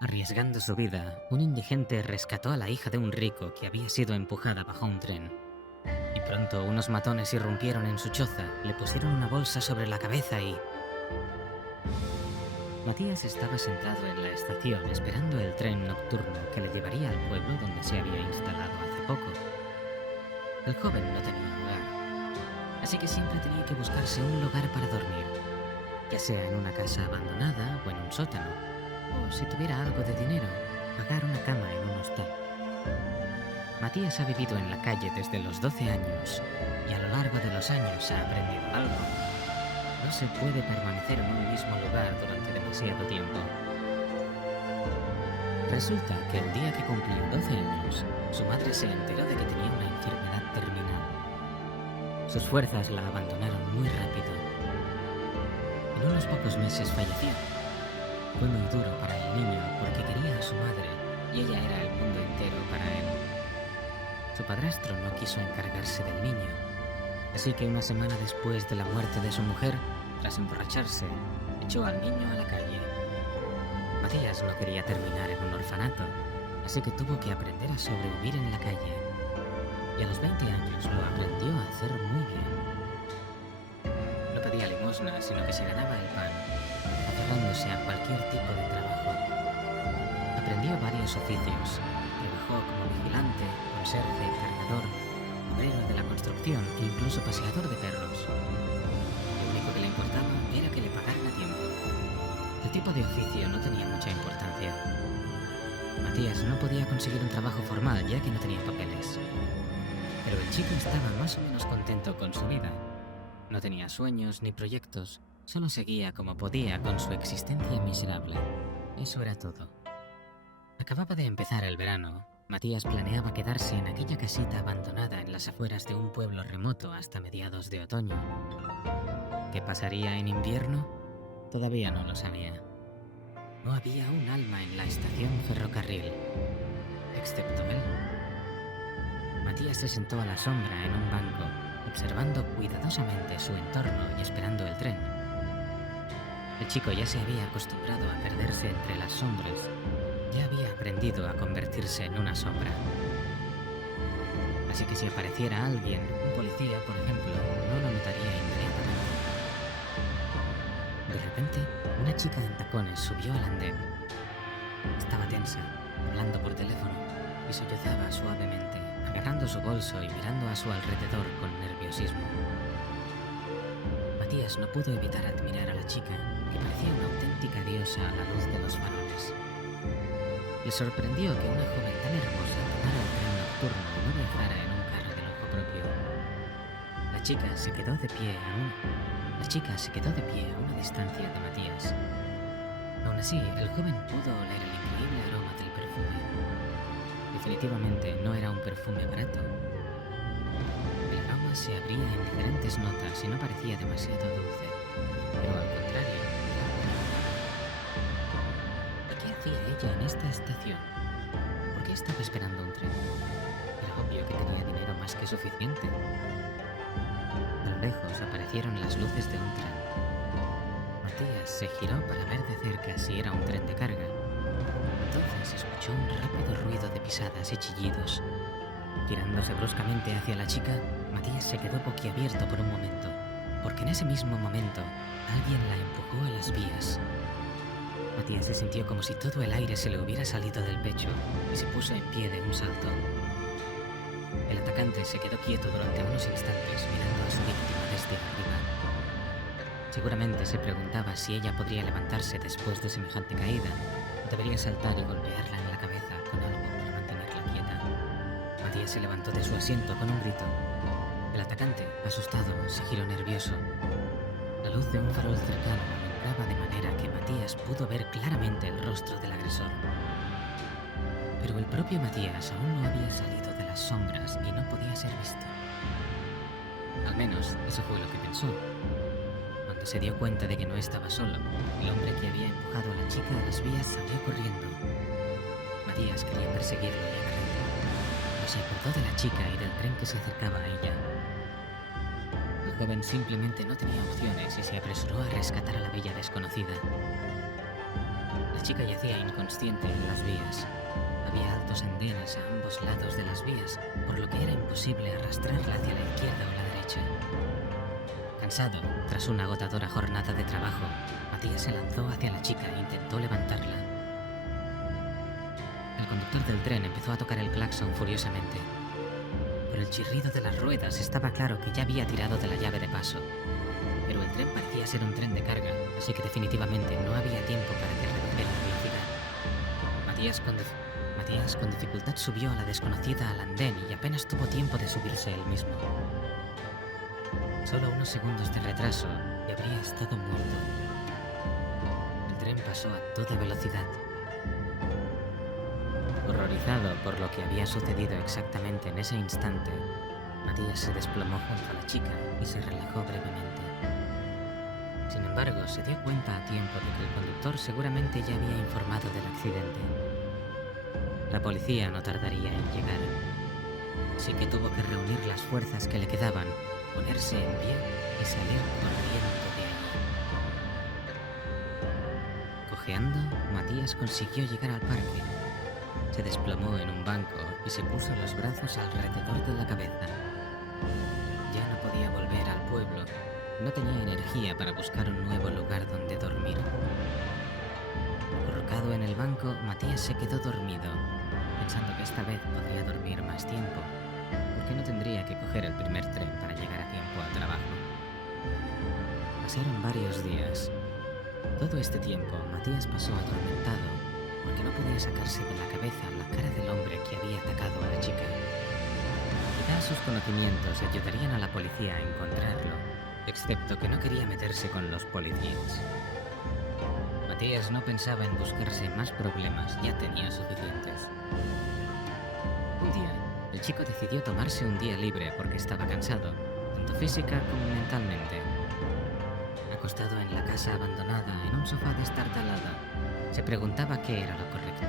Arriesgando su vida, un indigente rescató a la hija de un rico que había sido empujada bajo un tren. Y pronto unos matones irrumpieron en su choza, le pusieron una bolsa sobre la cabeza y... Matías estaba sentado en la estación esperando el tren nocturno que le llevaría al pueblo donde se había instalado hace poco. El joven no tenía hogar, así que siempre tenía que buscarse un lugar para dormir, ya sea en una casa abandonada o en un sótano, o si tuviera algo de dinero, pagar una cama en un hostal. Matías ha vivido en la calle desde los 12 años y a lo largo de los años ha aprendido algo. No se puede permanecer en un mismo lugar durante demasiado tiempo. Resulta que el día que cumplió 12 años, su madre se enteró de que tenía una enfermedad terminal. Sus fuerzas la abandonaron muy rápido. En unos pocos meses falleció. Fue muy duro para el niño porque quería a su madre y ella era el mundo entero para él. Su padrastro no quiso encargarse del niño, así que una semana después de la muerte de su mujer, tras emborracharse, echó al niño a la calle. Matías no quería terminar en un orfanato, así que tuvo que aprender a sobrevivir en la calle. Y a los 20 años lo aprendió a hacer muy bien. No pedía limosna, sino que se ganaba el pan, aferrándose a cualquier tipo de trabajo. Aprendió varios oficios. Trabajó como vigilante, conserje, cargador, obrero de la construcción e incluso paseador de perros. Lo único que le importaba era que le pagaran a tiempo. El tipo de oficio no tenía mucha importancia. Matías no podía conseguir un trabajo formal ya que no tenía papeles. Pero el chico estaba más o menos contento con su vida. No tenía sueños ni proyectos, solo seguía como podía con su existencia miserable. Eso era todo. Acababa de empezar el verano. Matías planeaba quedarse en aquella casita abandonada en las afueras de un pueblo remoto hasta mediados de otoño. ¿Qué pasaría en invierno? Todavía no lo sabía. No había un alma en la estación ferrocarril, excepto él. Matías se sentó a la sombra en un banco, observando cuidadosamente su entorno y esperando el tren. El chico ya se había acostumbrado a perderse entre las sombras. Ya había aprendido a convertirse en una sombra. Así que si apareciera alguien, un policía por ejemplo, no lo notaría inmediatamente. De repente, una chica en tacones subió al andén. Estaba tensa, hablando por teléfono, y sollozaba suavemente, agarrando su bolso y mirando a su alrededor con nerviosismo. Matías no pudo evitar admirar a la chica, que parecía una auténtica diosa a la luz de los faroles. Le sorprendió que una joven tan hermosa tomara el tren nocturno y no viajara en un carro de lujo propio. La chica se quedó de pie a una distancia de Matías. Aún así, el joven pudo oler el increíble aroma del perfume. Definitivamente no era un perfume barato. El aroma se abría en diferentes notas y no parecía demasiado dulce, pero al contrario, ¿qué hacía ella en esta estación? ¿Por qué estaba esperando un tren? Era obvio que tenía dinero más que suficiente. A lo lejos aparecieron las luces de un tren. Matías se giró para ver de cerca si era un tren de carga. Entonces escuchó un rápido ruido de pisadas y chillidos. Girándose bruscamente hacia la chica, Matías se quedó boquiabierto por un momento, porque en ese mismo momento alguien la empujó a las vías. Matías se sintió como si todo el aire se le hubiera salido del pecho y se puso en pie de un salto. El atacante se quedó quieto durante unos instantes mirando a su víctima desde arriba. Seguramente se preguntaba si ella podría levantarse después de semejante caída o debería saltar y golpearla en la cabeza con algo para mantenerla quieta. Matías se levantó de su asiento con un grito. El atacante, asustado, se giró nervioso. La luz de un farol cercano alumbraba de manera que Matías pudo ver claramente el rostro del agresor. Pero el propio Matías aún no había salido de las sombras y no podía ser visto. Al menos, eso fue lo que pensó. Cuando se dio cuenta de que no estaba solo, el hombre que había empujado a la chica a las vías salió corriendo. Matías quería perseguirlo y agarrarlo, pero se acordó de la chica y del tren que se acercaba a ella. El joven simplemente no tenía opciones y se apresuró a rescatar a la bella desconocida. La chica yacía inconsciente en las vías. Había altos andenes a ambos lados de las vías, por lo que era imposible arrastrarla hacia la izquierda o la derecha. Cansado, tras una agotadora jornada de trabajo, Matías se lanzó hacia la chica e intentó levantarla. El conductor del tren empezó a tocar el claxon furiosamente. Por el chirrido de las ruedas estaba claro que ya había tirado de la llave de paso. Pero el tren parecía ser un tren de carga, así que definitivamente no había tiempo para que redujera la velocidad. Matías con dificultad subió a la desconocida al andén y apenas tuvo tiempo de subirse él mismo. Solo unos segundos de retraso y habría estado muerto. El tren pasó a toda velocidad. Horrorizado por lo que había sucedido exactamente en ese instante, Matías se desplomó junto a la chica y se relajó brevemente. Sin embargo, se dio cuenta a tiempo de que el conductor seguramente ya había informado del accidente. La policía no tardaría en llegar, así que tuvo que reunir las fuerzas que le quedaban, ponerse en pie y salir corriendo de allí. Cojeando, Matías consiguió llegar al parque. Se desplomó en un banco y se puso los brazos alrededor de la cabeza. Ya no podía volver al pueblo. No tenía energía para buscar un nuevo lugar donde dormir. Acurrucado en el banco, Matías se quedó dormido, pensando que esta vez podría dormir más tiempo, porque no tendría que coger el primer tren para llegar a tiempo al trabajo. Pasaron varios días. Todo este tiempo, Matías pasó atormentado, porque no podía sacarse de la cabeza la cara del hombre que había atacado a la chica. Quizás sus conocimientos ayudarían a la policía a encontrarlo, excepto que no quería meterse con los policías. Matías no pensaba en buscarse más problemas, ya tenía suficientes. Un día, el chico decidió tomarse un día libre porque estaba cansado, tanto física como mentalmente. Acostado en la casa abandonada, en un sofá destartalado, se preguntaba qué era lo correcto.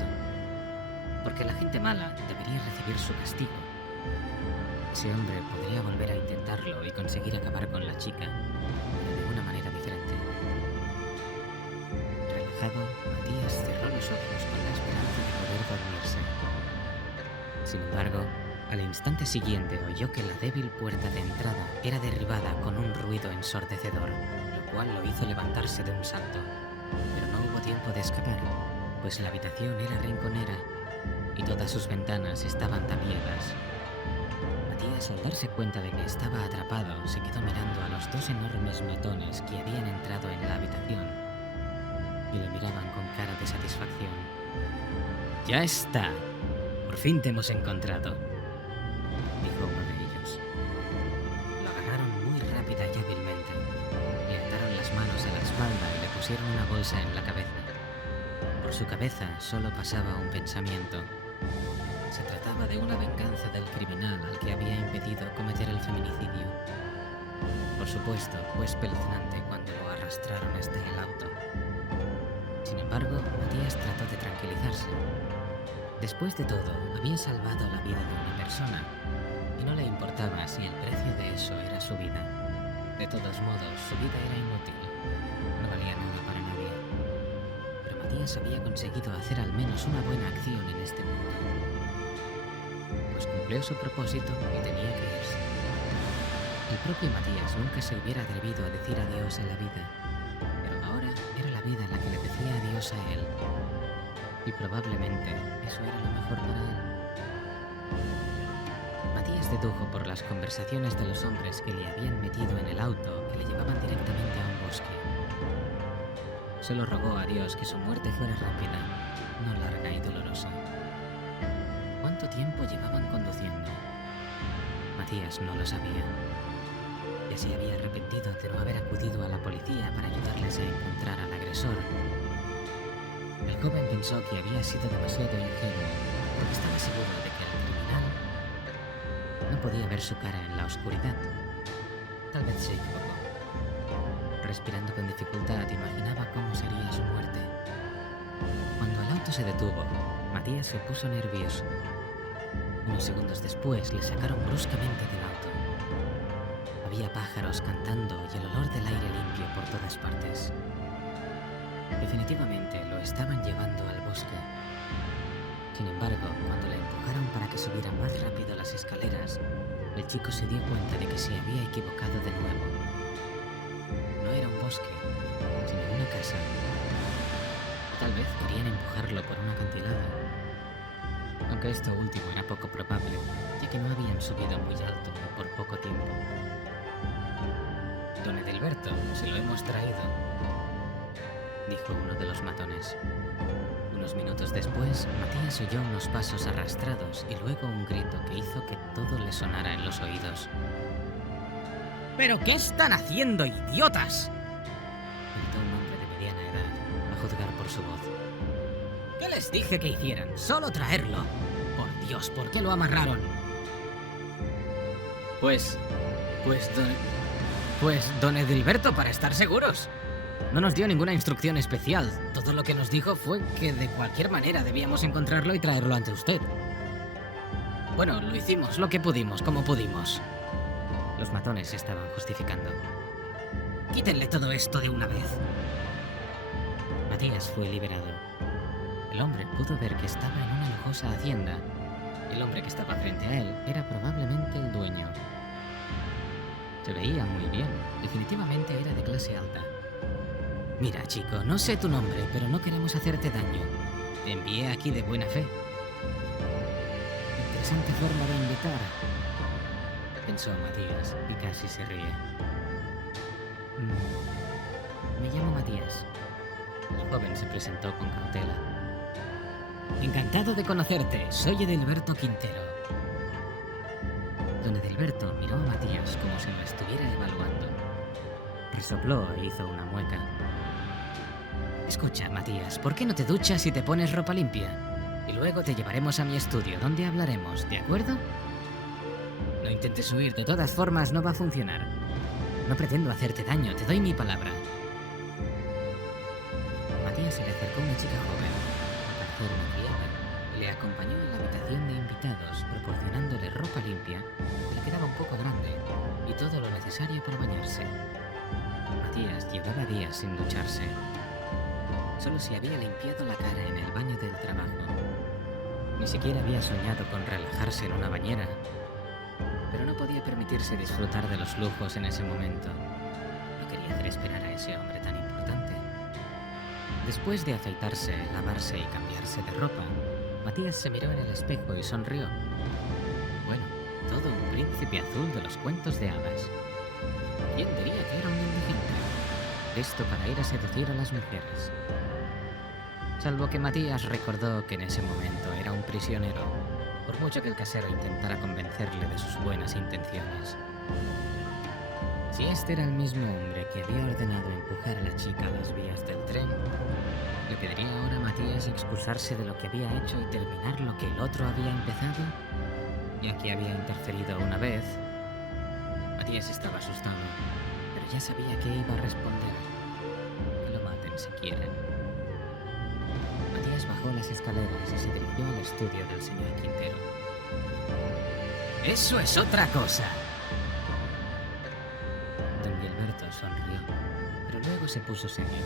Porque la gente mala debería recibir su castigo. Ese hombre podría volver a intentarlo y conseguir acabar con la chica, pero de una manera diferente. Relajado, Matías cerró los ojos con la esperanza de poder dormirse. Sin embargo, al instante siguiente oyó que la débil puerta de entrada era derribada con un ruido ensordecedor, lo cual lo hizo levantarse de un salto. Pero no hubo tiempo de escapar, pues la habitación era rinconera y todas sus ventanas estaban tapiadas. Matías, al darse cuenta de que estaba atrapado, se quedó mirando a los dos enormes matones que habían entrado en la habitación y le miraban con cara de satisfacción. ¡Ya está! ¡Por fin te hemos encontrado!, dijo uno de ellos. Lo agarraron muy rápida y hábilmente, le ataron las manos a la espalda y le pusieron una bolsa en la cabeza. Por su cabeza solo pasaba un pensamiento. Se trataba de una venganza del criminal al que había impedido cometer el feminicidio. Por supuesto, fue espeluznante cuando lo arrastraron hasta el auto. Sin embargo, Matías trató de tranquilizarse. Después de todo, había salvado la vida de una persona, y no le importaba si el precio de eso era su vida. De todos modos, su vida era inútil. No valía nada para nadie. Pero Matías había conseguido hacer al menos una buena acción en este mundo. Pues cumplió su propósito y tenía que irse. El propio Matías nunca se hubiera atrevido a decir adiós a la vida, pero ahora era la vida la que le decía adiós a él. Y probablemente eso era lo mejor para él. Matías dedujo por las conversaciones de los hombres que le habían metido en el auto que le llevaban directamente a un bosque. Solo rogó a Dios que su muerte fuera rápida, no larga y dolorosa. ¿Cuánto tiempo llevaban conduciendo? Matías no lo sabía. Ya se había arrepentido de no haber acudido a la policía para ayudarles a encontrar al agresor. El joven pensó que había sido demasiado ingenuo, porque estaba seguro de que el criminal no podía ver su cara en la oscuridad. Tal vez se equivocó. Respirando con dificultad, imaginaba cómo sería su muerte. Cuando el auto se detuvo, Matías se puso nervioso. Unos segundos después le sacaron bruscamente del auto. Había pájaros cantando y el olor del aire limpio por todas partes. Definitivamente lo estaban llevando al bosque. Sin embargo, cuando le empujaron para que subiera más rápido las escaleras, el chico se dio cuenta de que se había equivocado de nuevo. No era un bosque, sino una casa. O tal vez querían empujarlo por un acantilado. Aunque esto último era poco probable, ya que no habían subido muy alto y por poco tiempo. Don Edilberto, se lo hemos traído, dijo uno de los matones. Unos minutos después, Matías oyó unos pasos arrastrados y luego un grito que hizo que todo le sonara en los oídos. ¿Pero qué están haciendo, idiotas?, gritó un hombre de mediana edad, a juzgar por su voz. ¿Qué les dije que hicieran? ¡Solo traerlo! Por Dios, ¿por qué lo amarraron? Pues don Edilberto, para estar seguros. No nos dio ninguna instrucción especial. Todo lo que nos dijo fue que de cualquier manera debíamos encontrarlo y traerlo ante usted. Bueno, lo hicimos lo que pudimos, como pudimos. Los matones estaban justificando. Quítenle todo esto de una vez. Matías fue liberado. El hombre pudo ver que estaba en una lujosa hacienda. El hombre que estaba frente a él era probablemente el dueño. Se veía muy bien. Definitivamente era de clase alta. Mira, chico, no sé tu nombre, pero no queremos hacerte daño. Te envié aquí de buena fe. Interesante forma de invitar, pensó Matías, y casi se ríe. Me llamo Matías. El joven se presentó con cautela. Encantado de conocerte, soy Edilberto Quintero. Don Edilberto miró a Matías como si lo estuviera evaluando. Resopló e hizo una mueca. Escucha, Matías, ¿por qué no te duchas y te pones ropa limpia? Y luego te llevaremos a mi estudio, donde hablaremos, ¿de acuerdo? No intentes huir, de todas formas no va a funcionar. No pretendo hacerte daño, te doy mi palabra. Matías se le acercó a una chica joven, al parecer una criada, y le acompañó a la habitación de invitados, proporcionándole ropa limpia, que le quedaba un poco grande, y todo lo necesario para bañarse. Matías llevaba días sin ducharse. Solo se había limpiado la cara en el baño del trabajo. Ni siquiera había soñado con relajarse en una bañera. Pero no podía permitirse disfrutar de los lujos en ese momento. No quería hacer esperar a ese hombre tan importante. Después de afeitarse, lavarse y cambiarse de ropa, Matías se miró en el espejo y sonrió. Bueno, todo un príncipe azul de los cuentos de hadas. ¿Quién diría que era un indigente? Listo para ir a seducir a las mujeres. Salvo que Matías recordó que en ese momento era un prisionero, por mucho que el casero intentara convencerle de sus buenas intenciones. Si este era el mismo hombre que había ordenado empujar a la chica a las vías del tren, ¿le pediría ahora a Matías excusarse de lo que había hecho y terminar lo que el otro había empezado? Ya que había interferido una vez. Matías estaba asustado, pero ya sabía que iba a responder. Que lo maten si quieren. Matías bajó las escaleras y se dirigió al estudio del señor Quintero. ¡Eso es otra cosa! Don Gilberto sonrió, pero luego se puso serio.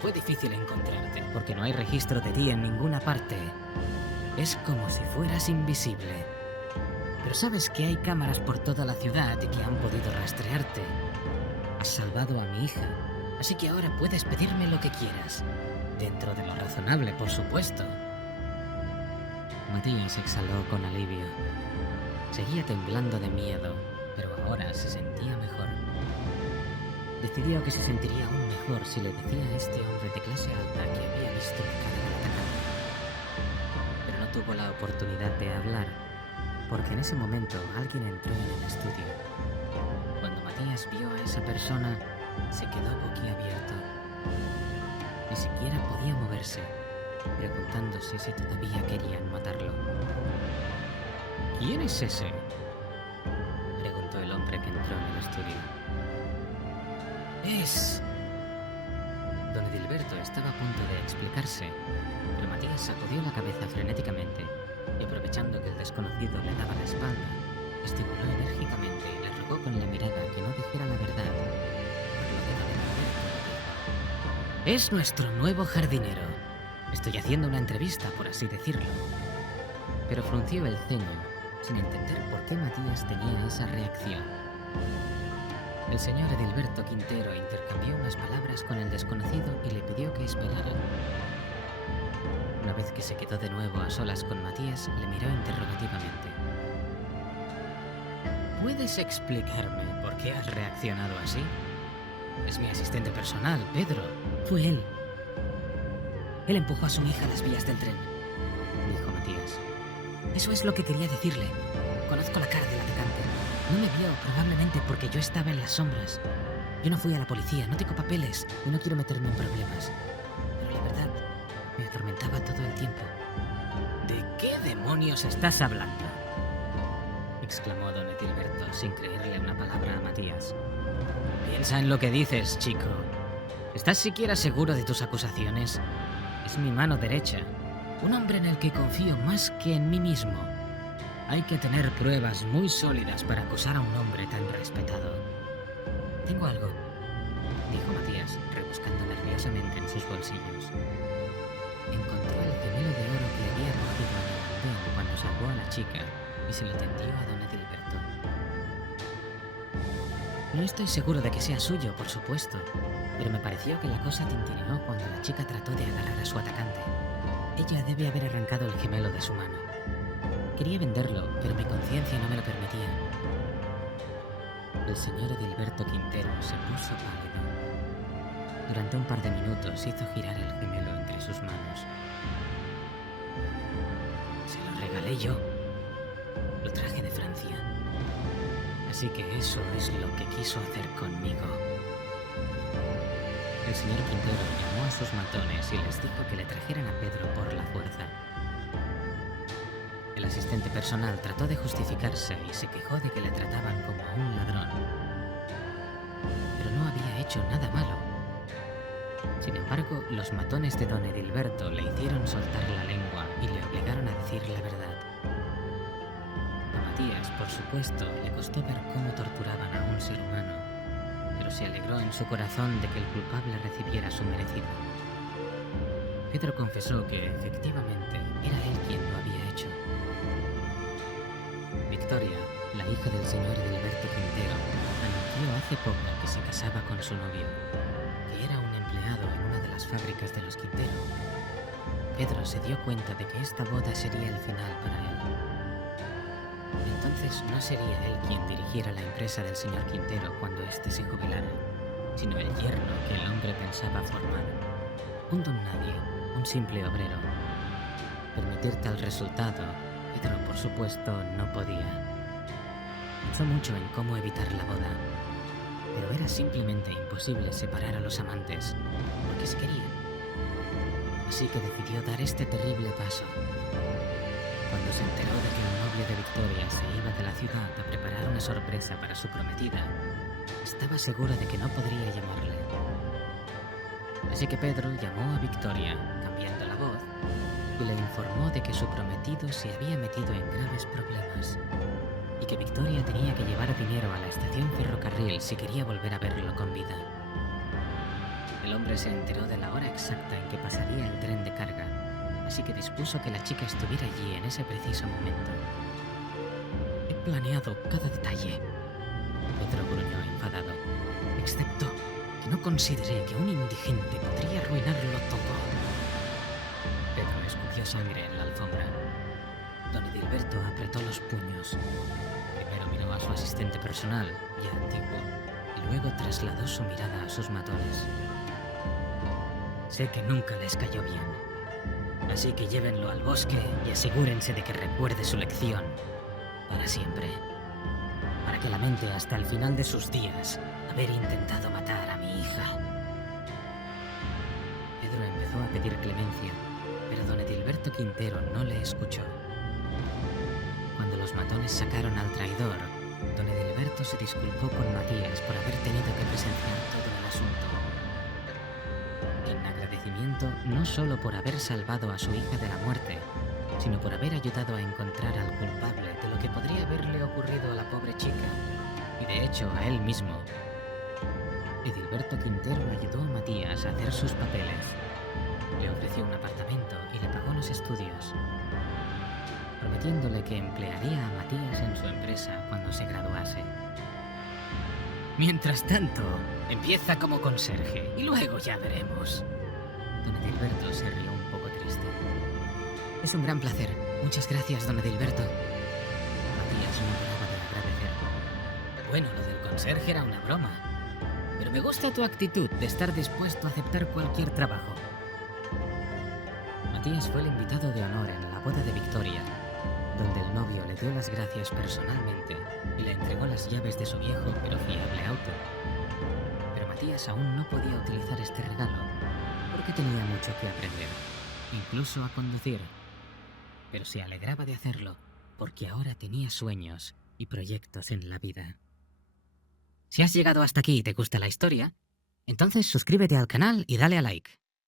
Fue difícil encontrarte, porque no hay registro de ti en ninguna parte. Es como si fueras invisible. Pero sabes que hay cámaras por toda la ciudad y que han podido rastrearte. Has salvado a mi hija, así que ahora puedes pedirme lo que quieras. Dentro de lo razonable, por supuesto. Matías exhaló con alivio. Seguía temblando de miedo, pero ahora se sentía mejor. Decidió que se sentiría aún mejor si le decía a este hombre de clase alta que había visto la cara del atacante. Pero no tuvo la oportunidad de hablar, porque en ese momento alguien entró en el estudio. Cuando Matías vio a esa persona, se quedó boquiabierto. Ni siquiera podía moverse, preguntándose si todavía querían matarlo. ¿Quién es ese?, preguntó el hombre que entró en el estudio. Es... Don Edilberto estaba a punto de explicarse, pero Matías sacudió la cabeza frenéticamente y, aprovechando que el desconocido le daba la espalda, gesticuló enérgicamente y le rogó con la mirada que no dijera la verdad, por lo que Don Edilberto le dijo: Es nuestro nuevo jardinero. Estoy haciendo una entrevista, por así decirlo. Pero frunció el ceño, sin entender por qué Matías tenía esa reacción. El señor Edilberto Quintero intercambió unas palabras con el desconocido y le pidió que esperara. Una vez que se quedó de nuevo a solas con Matías, le miró interrogativamente. ¿Puedes explicarme por qué has reaccionado así? Es mi asistente personal, Pedro. Fue él. Él empujó a su hija a las vías del tren, dijo Matías. Eso es lo que quería decirle. Conozco la cara del atacante. No me vio, probablemente porque yo estaba en las sombras. Yo no fui a la policía, no tengo papeles y no quiero meterme en problemas. Pero la verdad, me atormentaba todo el tiempo. ¿De qué demonios estás hablando?, exclamó don Edilberto, sin creerle una palabra a Matías. Piensa en lo que dices, chico. ¿Estás siquiera seguro de tus acusaciones? Es mi mano derecha, un hombre en el que confío más que en mí mismo. Hay que tener pruebas muy sólidas para acusar a un hombre tan respetado. Tengo algo, dijo Matías, rebuscando nerviosamente en sus bolsillos. Encontró el gemelo de oro que había cogido en el andén cuando salvó a la chica y se lo tendió a don Edilberto. No estoy seguro de que sea suyo, por supuesto, pero me pareció que la cosa tintineó cuando la chica trató de agarrar a su atacante. Ella debe haber arrancado el gemelo de su mano. Quería venderlo, pero mi conciencia no me lo permitía. El señor Edilberto Quintero se puso pálido. Durante un par de minutos hizo girar el gemelo entre sus manos. Se lo regalé yo. Lo traje de Francia. Así que eso es lo que quiso hacer conmigo. El señor Quintero llamó a sus matones y les dijo que le trajeran a Pedro por la fuerza. El asistente personal trató de justificarse y se quejó de que le trataban como a un ladrón. Pero no había hecho nada malo. Sin embargo, los matones de don Edilberto le hicieron soltar la lengua y le obligaron a decir la verdad. A Matías, por supuesto, le costó ver cómo torturaban a un ser humano, pero se alegró en su corazón de que el culpable recibiera su merecido. Pedro confesó que, efectivamente, era él quien lo había hecho. Victoria, la hija del señor Edilberto Quintero, anunció hace poco que se casaba con su novio, que era un empleado en una de las fábricas de los Quintero. Pedro se dio cuenta de que esta boda sería el final para él. Entonces no sería él quien dirigiera la empresa del señor Quintero cuando éste se jubilara, sino el yerno que el hombre pensaba formar. Un don nadie, un simple obrero. Permitir tal resultado, Pedro por supuesto no podía. Pensó mucho en cómo evitar la boda, pero era simplemente imposible separar a los amantes, porque se querían. Así que decidió dar este terrible paso. Cuando se enteró de que el novio de Victoria se iba de la ciudad a preparar una sorpresa para su prometida, estaba seguro de que no podría llamarle. Así que Pedro llamó a Victoria, cambiando la voz, y le informó de que su prometido se había metido en graves problemas y que Victoria tenía que llevar dinero a la estación ferrocarril si quería volver a verlo con vida. El hombre se enteró de la hora exacta en que pasaría el tren de carga, así que dispuso que la chica estuviera allí en ese preciso momento. He planeado cada detalle, Pedro gruñó enfadado, excepto que no consideré que un indigente podría arruinarlo todo. Pedro escupió sangre en la alfombra. Don Edilberto apretó los puños. Primero miró a su asistente personal, ya antiguo, y luego trasladó su mirada a sus matones. Sé que nunca les cayó bien, así que llévenlo al bosque y asegúrense de que recuerde su lección para siempre, para que lamente hasta el final de sus días haber intentado matar a mi hija. Pedro empezó a pedir clemencia, pero don Edilberto Quintero no le escuchó. Cuando los matones sacaron al traidor, don Edilberto se disculpó con Matías por haber tenido que presenciar todo el asunto. En agradecimiento no solo por haber salvado a su hija de la muerte, sino por haber ayudado a encontrar al culpable de lo que podría haberle ocurrido a la pobre chica, y de hecho a él mismo. Edilberto Quintero ayudó a Matías a hacer sus papeles. Le ofreció un apartamento y le pagó los estudios, prometiéndole que emplearía a Matías en su empresa cuando se graduase. Mientras tanto, empieza como conserje y luego ya veremos. Don Edilberto se rió un poco triste. Es un gran placer. Muchas gracias, don Edilberto. Matías no paraba de agradecer. Bueno, lo del conserje era una broma. Pero me gusta tu actitud de estar dispuesto a aceptar cualquier trabajo. Matías fue el invitado de honor en la boda de Victoria, donde el novio le dio las gracias personalmente y le entregó las llaves de su viejo pero fiable auto. Pero Matías aún no podía utilizar este regalo porque tenía mucho que aprender, incluso a conducir. Pero se alegraba de hacerlo porque ahora tenía sueños y proyectos en la vida. Si has llegado hasta aquí y te gusta la historia, entonces suscríbete al canal y dale a like.